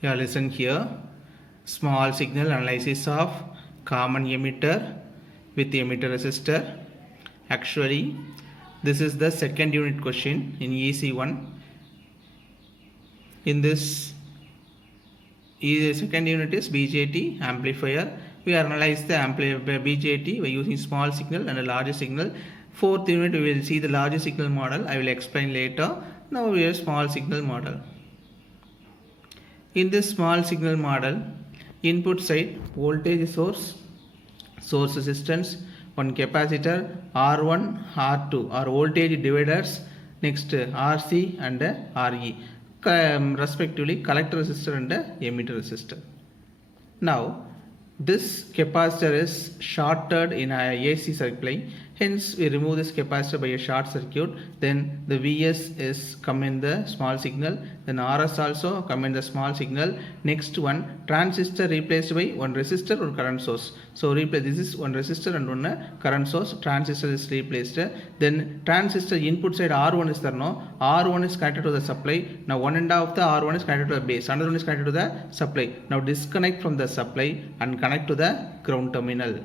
Yeah, listen here. Small signal analysis of common emitter with emitter resistor. Actually, this is the second unit question in EC1. In this second unit is BJT amplifier. We analyze the BJT by using small signal and a larger signal. Fourth unit we will see the larger signal model. I will explain later. Now we have small signal model. In this small signal model, input side voltage source, source resistance, one capacitor, R1, R2 are voltage dividers, next RC and RE, respectively collector resistor and emitter resistor. Now this capacitor is shorted in a AC supply, hence we remove this capacitor by a short circuit. Then the Vs is come in the small signal, then Rs also come in the small signal. Next one, transistor replaced by one resistor or current source. So replace, this is one resistor and one current source, transistor is replaced. Then transistor input side R1 is there, no, R1 is connected to the supply. Now one end of the R1 is connected to the base, another one is connected to the supply. Now disconnect from the supply and connect to the ground terminal.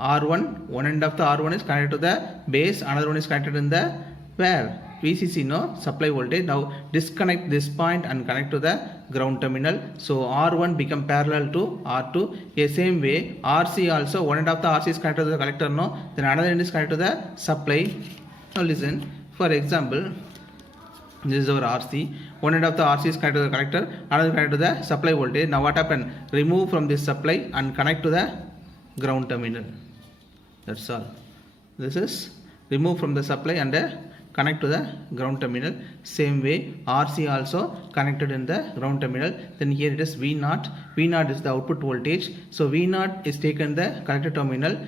R1, one end of the R1 is connected to the base, another one is connected in the where? VCC, no, supply voltage. Now disconnect this point and connect to the ground terminal. So R1 become parallel to R2. The same way RC also, one end of the RC is connected to the collector, no, then another end is connected to the supply. Now listen, for example, this is our RC, one end of the RC is connected to the collector, another connected to the supply voltage. Now what happened? Remove from this supply and connect to the ground terminal. That's all. This is remove from the supply and connect to the ground terminal. Same way RC also connected in the ground terminal. Then here it is V0. V0 is the output voltage. So V0 is taken the collector terminal.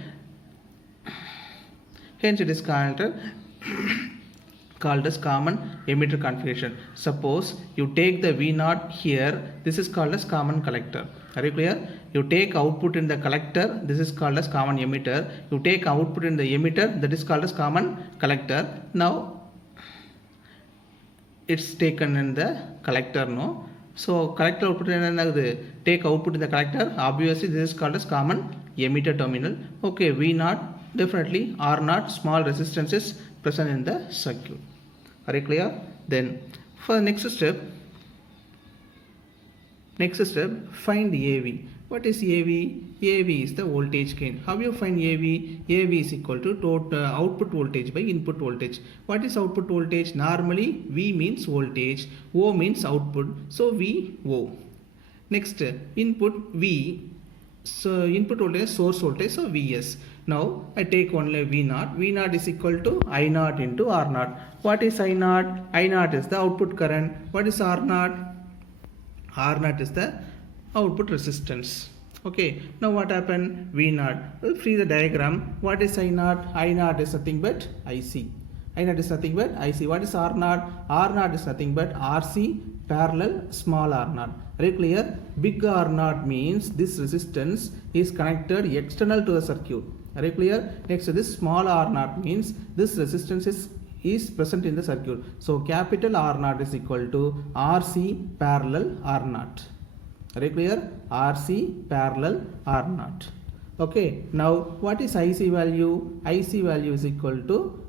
Hence it is called as common emitter configuration. Suppose you take the V0 here, this is called as common collector. Are you clear? You take output in the collector, this is called as common emitter. You take output in the emitter, that is called as common collector. Now it's taken in the collector, no. So collector output take output in the collector, obviously this is called as common emitter terminal. Okay, V0 definitely R0 small resistance is present in the circuit. Are you clear? Then for the next step, find AV. What is AV? AV is the voltage gain. How you find AV? AV is equal to total output voltage by input voltage. What is output voltage? Normally V means voltage, O means output, so VO. Next, input V. So input voltage, source voltage, so Vs. Now I take only V0. V0 is equal to I0 into R0. What is I0? I0 is the output current. What is R0? R0 is the output resistance. Okay. Now what happened? V0. We'll free the diagram. What is I0? I0 is nothing but IC. I0 is nothing but IC. What is R0? R0 is nothing but RC parallel small R0. Are you clear? Big R0 means this resistance is connected external to the circuit. Are you clear? Next, this small R0 means this resistance is present in the circuit. So capital R0 is equal to RC parallel R0. Are you clear? RC parallel R0. Okay. Now what is IC value? IC value is equal to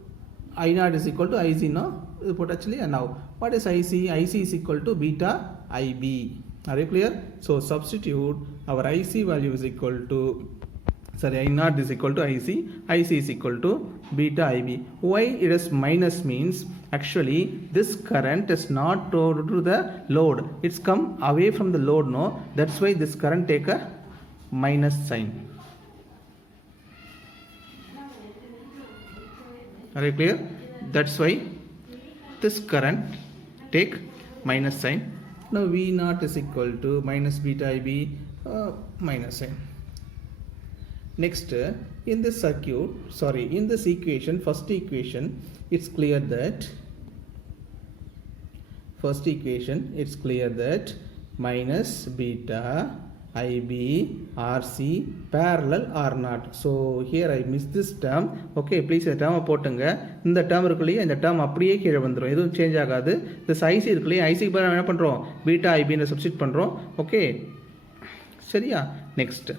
I0 is equal to IC, no? Put actually now what is IC? IC is equal to beta IB. Are you clear? So substitute our IC value is equal to I0 is equal to IC, IC is equal to beta IB. Why it is minus means actually this current is not to the load, it's come away from the load, no, that's why this current take a minus sign. Are you clear? That's why this current take minus sign. Now V0 is equal to minus beta IB minus sign. Next, in this circuit, in this equation, first equation, it's clear that minus beta IB RC parallel R naught. So here I missed this term. Okay, please இந்த term போட்டுங்க. இந்த term இருக்குல்லையே இந்த term அப்படியே கீழே வந்துடும், எதுவும் change ஆகாது. this IC இருக்குல்லையே ஐசிக்கு பதிலாக என்ன பண்ணுறோம், பீட்டா ஐபின்னு சப்ஸ்டிட் பண்ணுறோம். ஓகே சரியா. நெக்ஸ்ட்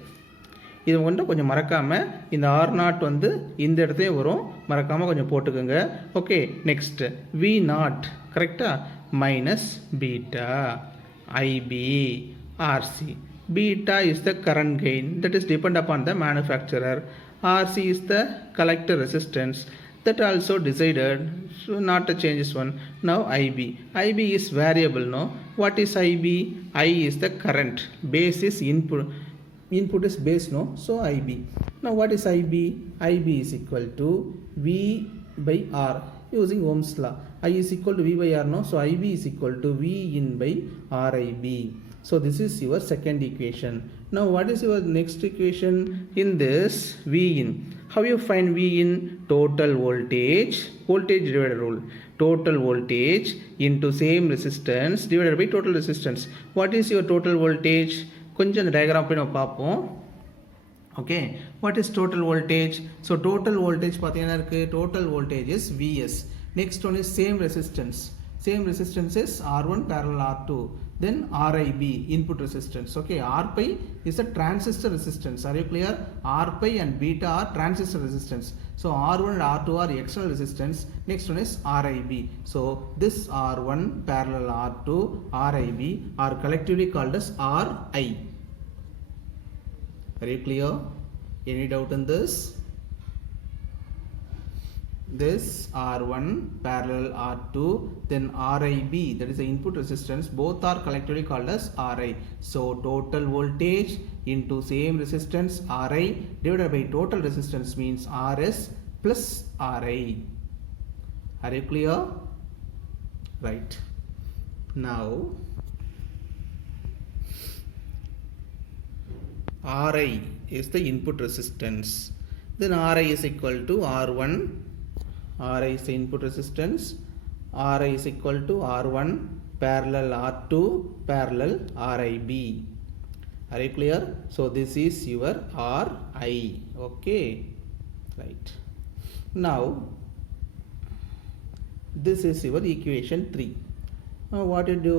இது ஒன்றும் கொஞ்சம் மறக்காமல் இந்த ஆர் நாட் வந்து இந்த இடத்துல வரும், மறக்காமல் கொஞ்சம் போட்டுக்கோங்க. ஓகே நெக்ஸ்ட் வி நாட் கரெக்டாக minus beta IP RC. Beta is the current gain that is depend upon the manufacturer. RC is the collector resistance that also decided, so not a changes one. Now IB. IB is variable, no? What is IB? I is the current. Base is input. Input is base, no? So IB. Now what is IB? IB is equal to V by R using Ohm's law. I is equal to V by R, no? So IB is equal to V in by RIB. So this is your second equation. Now what is your next equation? In this V in, how you find V in? Total voltage, voltage divider rule. Total voltage into same resistance divided by total resistance. What is your total voltage? கொஞ்சம் இந்த diagram போய் நம்ம பார்ப்போம். Okay what is total voltage? So total voltage பார்த்தீங்கன்னா இருக்குது, total voltage is VS. Next one is same resistance. Same resistance is R1 parallel R2. Then RIB input resistance. Okay, R pi is a transistor resistance. Are you clear? R pi and beta are transistor resistance. So R1 and R2 are external resistance. Next one is RIB. So this R1 parallel R2 RIB are collectively called as RI. Are you clear? Any doubt in this? This R1 parallel R2, then RIB, that is the input resistance, both are collectively called as RI. So total voltage into same resistance RI divided by total resistance means RS plus RI. Are you clear? Right. Now RI is the input resistance. Then RI is equal to R1. RI is the input resistance. RI is equal to R1 parallel R2 parallel RIB. Are you clear? So this is your RI. Okay, right. Now this is your equation 3. Now what you do?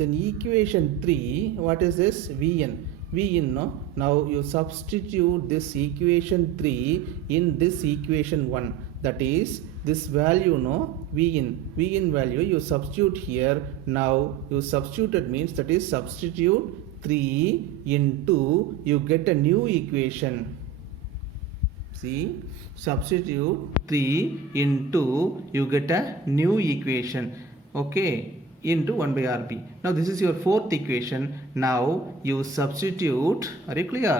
Then equation 3, what is this? Vn. Vn, no? Now you substitute this equation 3 in this equation 1. That is this value, no? Vn value you substitute here. Now you substituted means that is substitute 3 into, you get a new equation. See, substitute 3 into, you get a new equation. Okay, into 1 by RB. Now this is your fourth equation. Now you substitute, are you clear?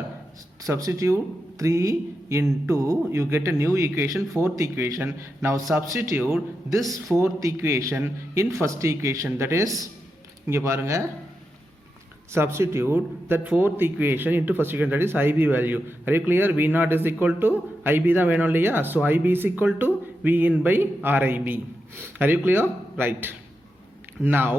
Substitute 3 into, you get a new equation, fourth equation. Now substitute this fourth equation in first equation, that is இங்க பாருங்க, substitute that fourth equation into first equation, that is IB value. Are you clear? V naught is equal to IB தான் வேணும் இல்லையா? So IB is equal to V in by RIB. Are you clear? Right. Now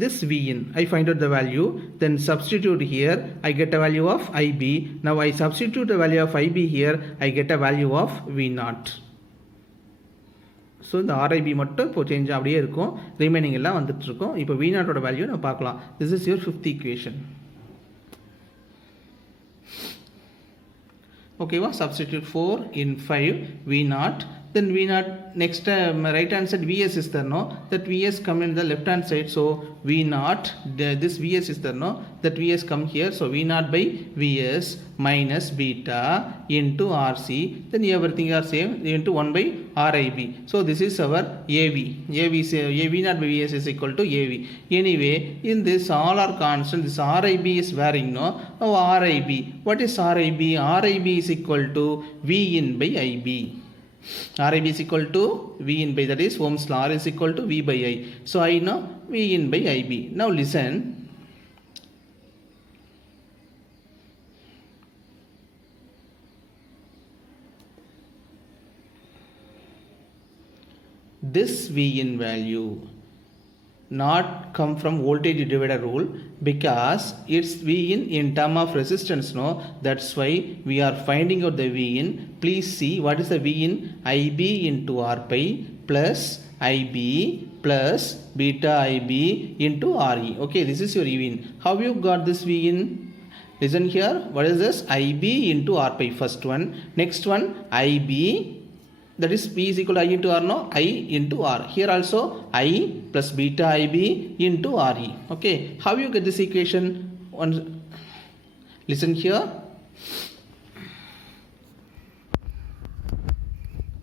this V in, I find out the value, then substitute here, I get a value of IB. Now I substitute the value of IB here, I get a value of V naught. So இந்த RIB மட்டும் இப்போ change அப்படியே இருக்கும், remaining எல்லாம் வந்துட்டு இருக்கும். இப்போ V நாட்டோட வேல்யூ நம்ம பார்க்கலாம். This is your fifth equation. ஓகேவா? Substitute 4 in 5 V naught. Then V naught, next right hand side Vs is there, no? That Vs come in the left hand side. So V naught, this Vs is there, no? That Vs come here. So V naught by Vs minus beta into RC. Then everything are same into 1 by RIB. So this is our AV. V naught by Vs is equal to AV. Anyway, in this all are constant. This RIB is varying, no? Now RIB. What is RIB? RIB is equal to V in by IB. RIB is equal to V in by, that is Ohm's law, R is equal to V by I. So I know V in by IB. Now listen. This V in value not come from voltage divider rule because it's V in term of resistance, no, that's why we are finding out the V in. Please see what is the V in. IB into R pi plus IB plus beta IB into RE. Okay, this is your V in. How you got this V in? Listen here, what is this? IB into R pi, first one. Next one, IB, that is P is equal to I into R, no? I into R. Here also I plus beta IB into RE. Okay, how you get this equation? Listen here.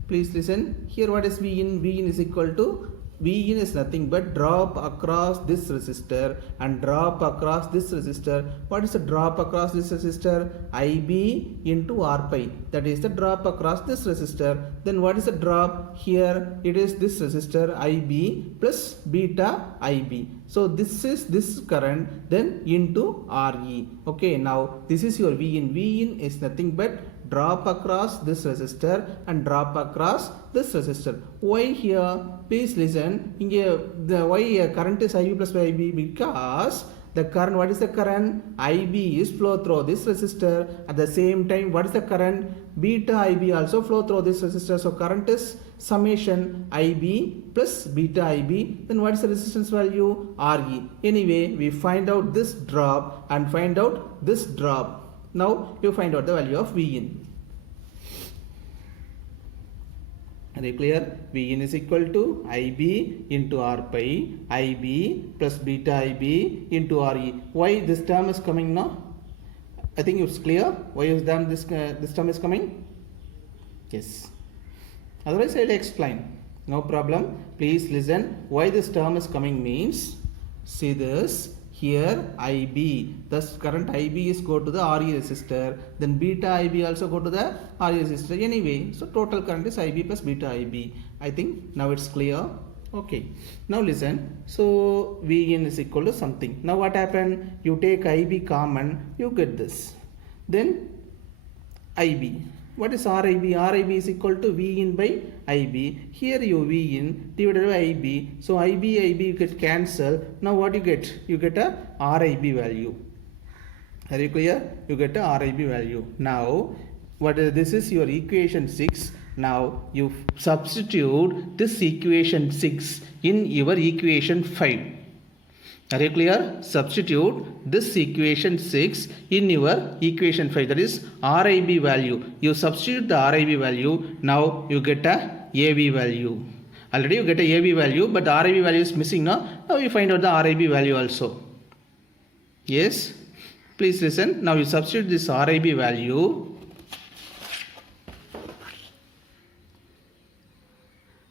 Please listen. Here what is V in? V in is equal to, V in is nothing but drop across this resistor and drop across this resistor. What is the drop across this resistor? IB into R pi. That is the drop across this resistor. Then what is the drop? Here it is this resistor IB plus beta IB. So this is this current, then into RE. Okay, now this is your V in. V in is nothing but drop across this resistor and drop across this resistor. Why here? Please listen. Here the why current is IB plus IB? Because the current, what is the current? IB is flow through this resistor. At the same time, what is the current? Beta IB also flow through this resistor. So current is summation IB plus beta IB. Then what is the resistance value? RE. Anyway, we find out this drop and find out this drop. Now you find out the value of V in. Are you clear? V in is equal to IB into R pi, IB plus beta IB into RE. Why this term is coming now? I think it's clear. Why is this term is coming? Yes. Otherwise I'll explain. No problem. Please listen. Why this term is coming means, see this. Here IB, thus current IB is go to the RE resistor, then beta IB also go to the RE resistor. Anyway, so total current is IB plus beta IB. I think now it's clear. Okay, now listen. So V in is equal to something. Now what happened? You take IB common, you get this. Then IB. What is RIB? RIB is equal to V in by IB. Here you V in divided by IB. So IB get cancelled. Now what you get? You get a RIB value. Are you clear? You get a RIB value. Now this is your equation 6. Now you substitute this equation 6 in your equation 5. Are you clear? Substitute this equation 6 in your equation 5, that is RIB value. You substitute the RIB value, now you get a AV value. Already you get a AV value, but the RIB value is missing now. Now you find out the RIB value also. Yes? Please listen. Now you substitute this RIB value.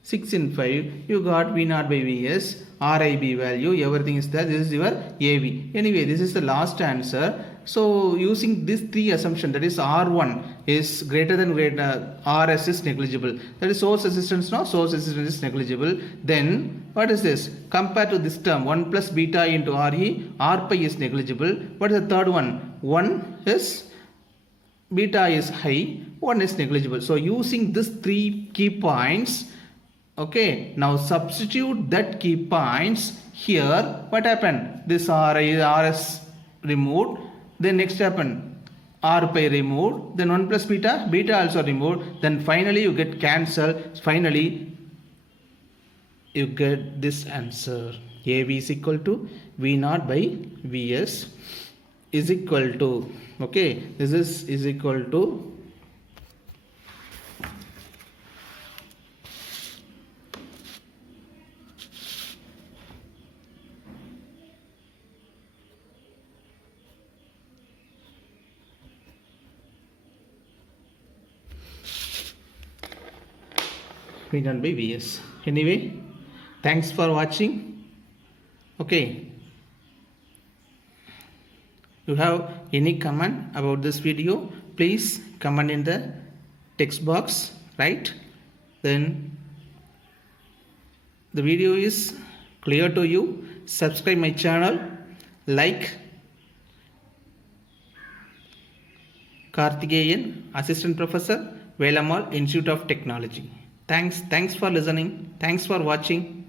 6 in 5, you got V naught by Vs, RIB value, everything is there. This is your AV. Anyway, this is the last answer. So using these three assumptions, that is R1 is greater than RS is negligible. That is source resistance, no? Source resistance is negligible. Then what is this? Compared to this term, 1 plus beta into RE, R pi is negligible. What is the third one? 1 is beta is high, 1 is negligible. So using these three key points, okay, now substitute that key points here. What happened? This RS removed. Then next happened, R pi removed. Then 1 plus beta, beta also removed. Then finally you get cancel. Finally you get this answer. AV is equal to V naught by Vs is equal to, okay, this is equal to V naught by Vs. Anyway, thanks for watching. Okay, you have any comment about this video, please comment in the text box, right? Then the video is clear to you, subscribe my channel, like Karthikeyan, Assistant Professor, Velamal Institute of Technology. Thanks for listening. Thanks for watching.